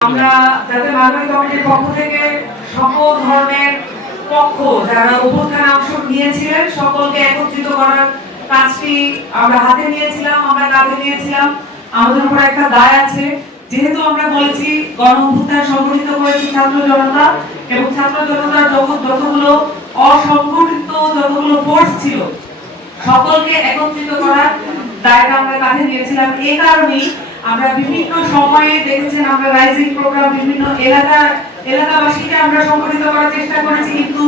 আমরা যাতে নাগরিক কমিটির পক্ষ থেকে সকল ধরনের পক্ষ যারা অভ্যুত্থানে অংশ নিয়েছিলেন, সকলকে একত্রিত করার কাজটি আমরা হাতে নিয়েছিলাম, আমরা কাঁধে নিয়েছিলাম। আমাদের উপর একটা দায় আছে। যেহেতু আমরা বলেছি গণ অভ্যুত্থান সংগঠিত করেছি ছাত্র জনতা, এবং ছাত্র জনতার যত- যতগুলো অসংগঠিত, যতগুলো ফোর্স ছিল, সকলকে একত্রিত করার দায়টা আমরা কাঁধে নিয়েছিলাম। এই কারণেই আমরা বিভিন্ন সময়ে দেখেছেন আমরা রাইজিং প্রোগ্রাম বিভিন্ন এলাকা এলাকাবাসীকে আমরা সংগঠিত করার চেষ্টা করেছি, কিন্তু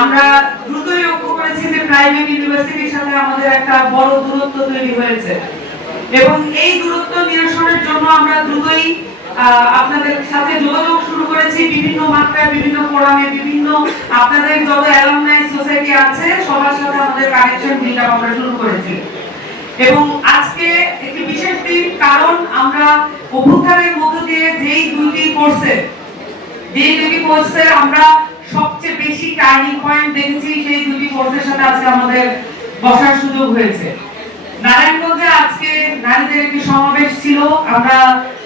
আমরা দ্রুতই লক্ষ্য করেছি যে প্রাইভেট ইউনিভার্সিটির সাথে আমাদের একটা বড় দূরত্ব তৈরি হয়েছে। এবং এই দূরত্ব নিরসনের জন্য আমরা দ্রুতই আপনাদের সাথে যোগাযোগ শুরু করেছি। বিভিন্ন মাত্রায়, বিভিন্ন ফোরামে, বিভিন্ন আপনাদের যত অ্যালামনাই সোসাইটি আছে, সবার সাথে আমাদের কানেকশন বিল্ড আমরা শুরু করেছি। এবং আজকে একটি বিশেষ দিন, কারণ আমরা অভ্যুত্থানের মধ্য দিয়ে যেই দুইটি কোর্সে যেই দুটি কোর্সে আমরা সবচেয়ে বেশি টার্নিং পয়েন্ট দেখেছি, সেই দুটি কোর্সের সাথে আজকে আমাদের বসার সুযোগ হয়েছে। নারায়ণগঞ্জে আজকে নারীদের একটি সমাবেশ ছিল, আমরা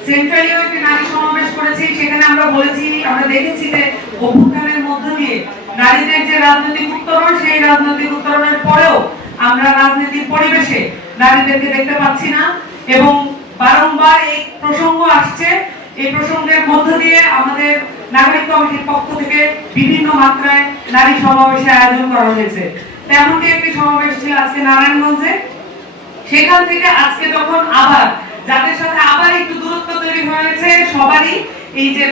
সেন্ট্রালিও একটি নারী সমাবেশ করেছি, সেখানে আমরা বলেছি, আমরা দেখেছি যে অভ্যুত্থানের মধ্য দিয়ে নারীদের যে রাজনৈতিক উত্তরণ, সেই রাজনৈতিক উত্তরণের পরেও আমরা রাজনীতির পরিবেশে নারীদেরকে দেখতে পাচ্ছি না। এবং বারংবার এই প্রসঙ্গ আসছে। এই প্রসঙ্গের মধ্য দিয়ে আমাদের নাগরিক কমিটির পক্ষ থেকে বিভিন্ন মাত্রায় নারী সমাবেশের আয়োজন করা হয়েছে। তেমনটি একটি সমাবেশ ছিল আজকে নারায়ণগঞ্জে। সেখান থেকে আজকে যখন আবার, যাদের সাথে আবার একটু দূরত্ব তৈরি হয়েছে, সবারই এই যে